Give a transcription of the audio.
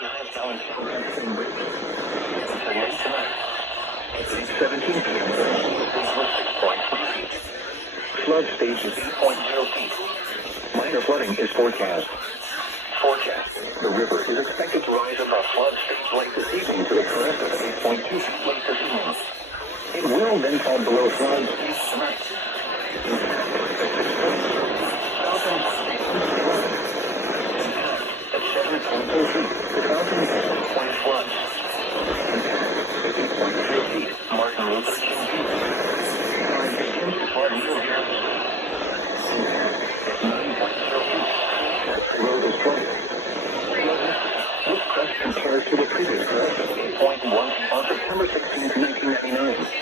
recognize Allentown on the same bridge. Until late tonight. It's 8:17 p.m. with 6.3 feet. Flood stage is 8.0 feet. Minor flooding is forecast. The river is expected to rise above flood stage late this evening to a crest of 8.2 feet late this evening. It will then fall below flood stage tonight. At 7.2 feet, the fountain has 1 flood. At 8.0 feet, Martin Luther King Jr. Martin Luther King Jr. At 9.0 feet, the road is flooded. This crest compares to the previous crest of 8.1 on September 16, 1999.